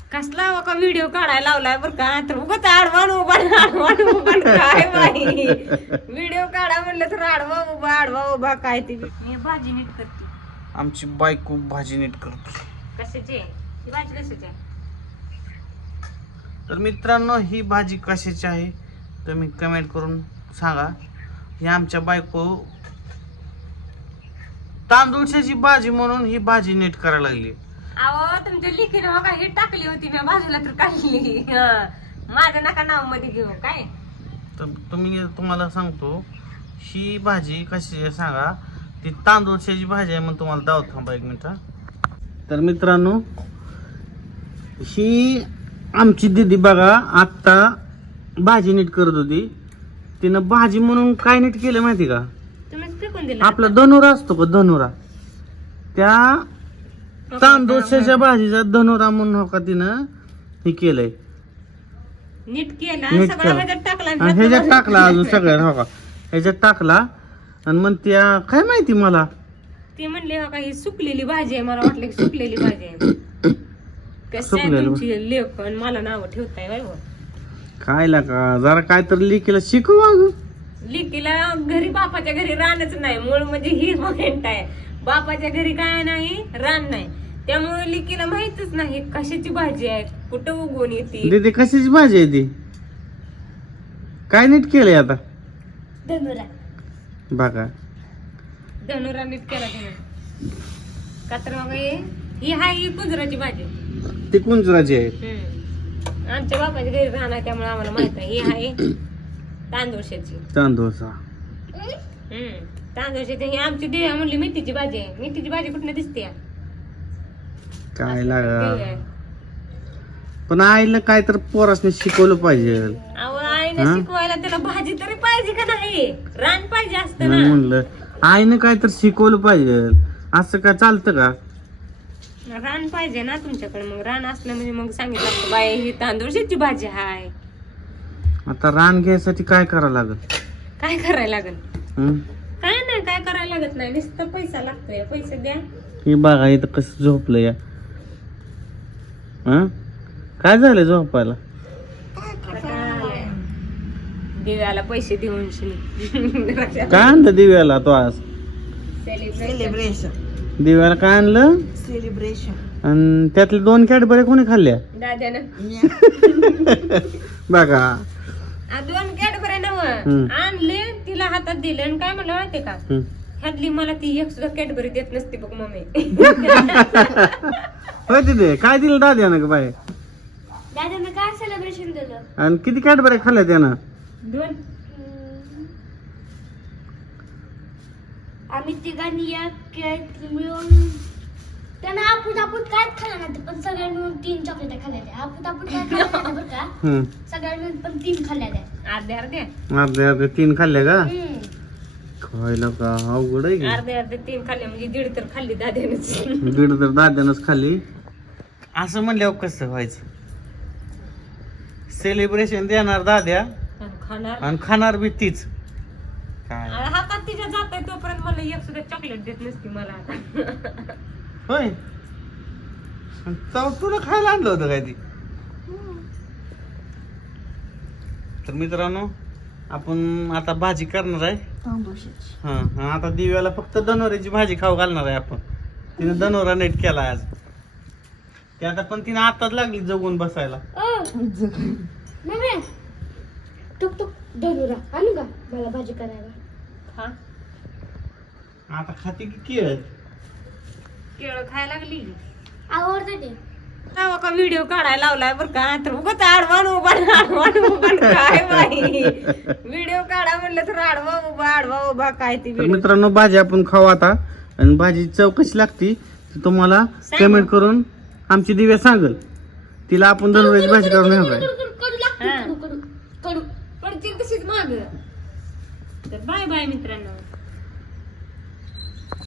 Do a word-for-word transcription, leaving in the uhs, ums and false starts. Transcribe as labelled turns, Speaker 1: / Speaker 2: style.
Speaker 1: कसला का व्हिडिओ काढायला लावलाय बरं का तर उगाच आडवान उभा आडवान उभा काय बाई व्हिडिओ काढा म्हणलं तर आडवा उभा आडवा उभा काय ती मी भाजी नीट करते.
Speaker 2: आमची बायको भाजी नीट करते.
Speaker 1: कशाची आहे ही भाजी? कशाची आहे?
Speaker 2: तर मित्रांनो ही भाजी कशाची आहे तुम्ही कमेंट करून सांगा. ही आमच्या बायको तांदूळशाची भाजी म्हणून ही भाजी नीट करायला लागली.
Speaker 1: अहो तुमच्या लिखीने हो का ही टाकली होती मी बाजूला तर काढली. माझं नका नाव मध्ये घेऊ काय.
Speaker 2: तर तुम्ही तुम्हाला सांगतो ही भाजी कशी आहे सांगा. ती तांदूळशाची भाजी आहे म्हणून तुम्हाला दाव थांबा एक मिनिट. तर मित्रांनो ही आमची दीदी बघा आत्ता भाजी नीट करत होती. तिनं भाजी म्हणून काय नीट केलं माहिती का?
Speaker 1: तुम्हीच फेकून दिला
Speaker 2: आपला धनुरा असतो का धनुरा त्या तांदूळशाच्या भाजीचा धनुरा म्हणून हो का तिनं हे केलंय
Speaker 1: नीट केला
Speaker 2: नीट
Speaker 1: सगळं
Speaker 2: केला.
Speaker 1: ह्याच्यात टाकला आणि
Speaker 2: आणि
Speaker 1: ह्यातलं
Speaker 2: ह्याच्यात
Speaker 1: भाजी
Speaker 2: टाकला अजून सगळ्यात हो का ह्याच्यात टाकला आणि मग त्या काय माहिती मला
Speaker 1: ते म्हणले हो का ही सुकलेली भाजी आहे. मला वाटलं की सुकलेली भाजी आहे. कसं आहे
Speaker 2: सुकलेली
Speaker 1: तुमची लेख आणि मला नाव ठेवताय बाय हो.
Speaker 2: काय लागा जरा काय तर लिखीला शिकू अगं.
Speaker 1: लिकीला घरी बापाच्या घरी रानच नाही. मूळ म्हणजे ही पॉइंट आहे. बापाच्या घरी काय नाही रान नाही त्यामुळे लिकीला माहितच नाही कशाची भाजी आहे कुठं उगवून येते.
Speaker 2: दीदी कशाची भाजी आहे ती काय नीट केलंय आता
Speaker 1: धनुरा
Speaker 2: बघा.
Speaker 1: धनुरा नीट केला त्यानं का तर मग हे- ही हाय ही कुंजराची भाजी.
Speaker 2: ती कुंजराची आहे.
Speaker 1: हम्म. आमच्या बापाच्या घरी राहणार त्यामुळे आम्हाला माहित आहे. ही आहे तांदूळशाची.
Speaker 2: तांदूळचा
Speaker 1: हम्म तांदूळशाची ही आमची देवा म्हणली मेथीची भाजी आहे. मेथीची भाजी कुठनं दिसते या?
Speaker 2: काय लागा
Speaker 1: देव.
Speaker 2: पण आईला काय तर पोरासने शिकवलं पाहिजे.
Speaker 1: अहो आईने
Speaker 2: हा?
Speaker 1: शिकवायला त्याला भाजी तरी पाहिजे का नाही? रान पाहिजे असतं
Speaker 2: म्हणून
Speaker 1: ना.
Speaker 2: म्हणलं आईनं काय तर शिकवलं पाहिजे. असं काय चालतं का?
Speaker 1: रान पाहिजे ना तुमच्याकडे. मग रान असलं म्हणजे मग सांगितलं असतं, बाई ही तांदूळशाची भाजी हाय.
Speaker 2: आता रान घ्यायसाठी काय करावं लागल?
Speaker 1: काय करायला लागल?
Speaker 2: हं?
Speaker 1: काय नाही काय करायला लागत नाही. नुसतं पैसा लागतोय. पैसे द्या.
Speaker 2: हे बघा इथं कसं झोपलं या. हं? काय झालं झोपायला?
Speaker 1: दिव्याला पैसे देऊन
Speaker 2: काय आणलं दिव्याला तो आज?
Speaker 1: सेलिब्रेशन
Speaker 2: दिव्याला काय आणलं?
Speaker 3: सेलिब्रेशन
Speaker 2: आणि त्यातल्या दोन कॅडबऱ्या कोणी खाल्ल्या?
Speaker 1: दाद्यानं
Speaker 2: बघा
Speaker 1: आ, दोन कॅडबऱ्या नव
Speaker 2: हम्म.
Speaker 1: आणले तिला हातात दिले आणि काय म्हणलं माहितीये का
Speaker 2: हं.
Speaker 1: ह्यातली मला ती एक सुद्धा कॅडबरी देत नसते बघ मम्मी.
Speaker 2: होय तिथे काय दिलं दाद्यानं का बाय?
Speaker 1: दाद्यानं काय सेलिब्रेशन दिलं?
Speaker 2: आणि किती कॅडबऱ्या खाल्ल्या त्यानं?
Speaker 1: दोन.
Speaker 4: आम्ही तिघांनी या केक मिळून त्यांना आपण आपण काय खाल्लं नाही पण सगळ्यांनी मिळून तीन चॉकलेट खाल्ल्या त्या. आपण आपण काय खाल्लं नाही बरं का
Speaker 2: हं.
Speaker 4: सगळ्यांनी मिळून पण तीन खाल्ल्या त्या.
Speaker 1: अर्धे अर्धे
Speaker 2: अर्धे अर्धे तीन खाल्ल्या का?
Speaker 4: हम्म.
Speaker 2: खायला का अवघड आहे की.
Speaker 1: अर्धे अर्धे तीन खाल्ले म्हणजे दीड तर खाल्ली दाद्यानंच.
Speaker 2: दीड तर दाद्यानंच खाल्ली. असं म्हणल्यावर कसं व्हायचं? सेलिब्रेशन देणार दाद्या
Speaker 1: आणि खाणार
Speaker 2: आणि खाणार बी तीच. काय
Speaker 1: आणि हातात तिच्या जात आहे तोपर्यंत मला एक सुद्धा चॉकलेट देत नसती मला आता.
Speaker 2: होय आणि तेव्हा तुला खायला आणलं होतं काय ती? तर मित्रांनो आपण आता भाजी करणार आहे.
Speaker 3: तांदूळशाची.
Speaker 2: हा हा आता दिव्याला फक्त धनोऱ्याची भाजी खाऊ घालणार आहे आपण. तिने धनोरा नीट केला आज. ते आता पण तिने आताच लागली जगून बसायला.
Speaker 4: ओ मम्मी टुक टुक धनुरा आणू का मला भाजी करायला?
Speaker 1: हा
Speaker 2: आता खाते की केळ?
Speaker 1: केळं खायला लागली.
Speaker 4: आवडते ते.
Speaker 1: तेव्हा का व्हिडिओ काढायला लावलाय बरं का तर उगाच आडवान उभा आडवान उभा काय बाई व्हिडिओ काढा म्हणलं तर आडवा उभा आडवा उभा काय ती
Speaker 2: तर
Speaker 1: video.
Speaker 2: मित्रांनो भाजी आपण खाऊ आता. आणि भाजी चव कशी लागती ते तुम्हाला
Speaker 1: सांगा.
Speaker 2: कमेंट करून आमची दिव्या सांगल. तिला आपण धनोऱ्याची भाजी करून येणार आहे.
Speaker 4: कडू कडू लागते
Speaker 1: हा.
Speaker 4: कडू कडू कडू
Speaker 1: पडतील तशीच माग. तर बाय बाय मित्रांनो.